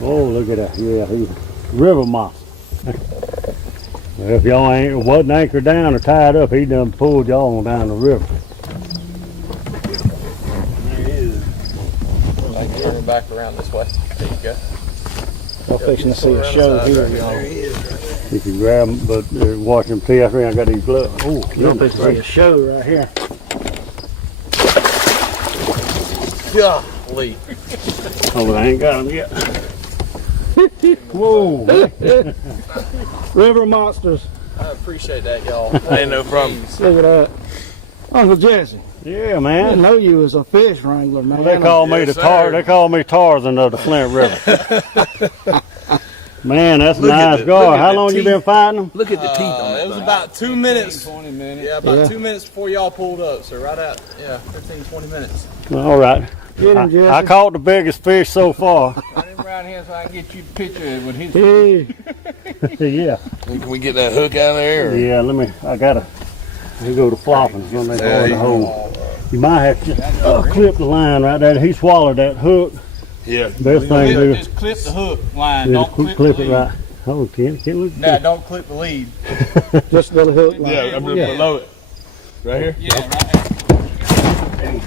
Oh, look at that. Yeah, he's river moss. If y'all wasn't anchored down or tied up, he done pulled y'all on down the river. There he is. Like turning back around this way. There you go. I'm fixing to see a show here, y'all. There he is right there. You can grab him, but watch him tee after I got these gloves. Oh, You're fixing to see a show right here. Golly. Oh, but I ain't got him yet. Whoa. River monsters. I appreciate that, y'all. Ain't no problem. Look at that. Uncle Jesse. Yeah, I man. didn't know you was a fish wrangler, man. They call me Yes, the tar. sir. They call me Tarzan of the Flint River. Man, that's a Look at nice the- gar. look at How the long you teeth. been fighting them? Look at the teeth on that. It was about 2 minutes. 20 minutes. Yeah, about Yeah. 2 minutes before y'all pulled up. So right out, 15, 20 minutes. All right. Get him, Jesse. I caught the biggest fish so far. Run him around here so I can get you a picture with his. Hey, Yeah. Can we get that hook out of there? Yeah, I gotta. Here go the flopping when they go in the hole. You might have to clip the line right there. He swallowed that hook. Yeah. Best thing to do. Just clip the hook line. Yeah, Don't clip clip the it lead. right. Oh, can't look. No, don't clip the lead. just a little hook. Like. Yeah, I'm below it. Right here? Yeah, right there.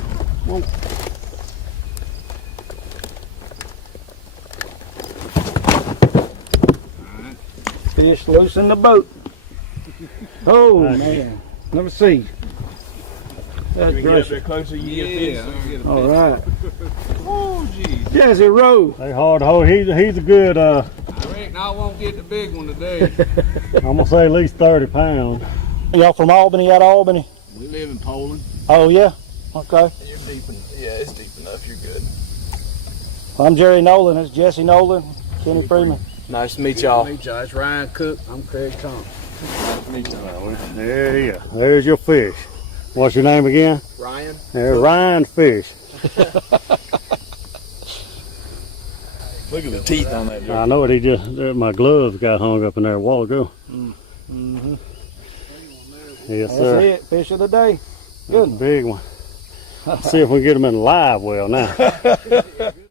Fish loose in the boat. Oh, man. Let me see. That's Get up great. there closer, you get a fish. All right. Oh, geez. Jesse Rowe. They hard to hold. He's a good. I reckon I won't get the big one today. I'm gonna say at least 30 pounds. Y'all from Albany, out of Albany? We live in Poland. Oh, yeah? Okay. You're deep it's deep enough. You're good. I'm Jerry Nolan. That's Jesse Nolan. Kenny Freeman. Nice to meet y'all. It's Ryan Cook. I'm Craig Thompson. There you go. There's your fish. What's your name again? Ryan. There's Ryan Fish. Look at the teeth on that. I know it. My gloves got hung up in there a while ago. Mm-hmm. Yes, That's sir. it. Fish of the day. Good. Big one. See if we can get them in a live well now.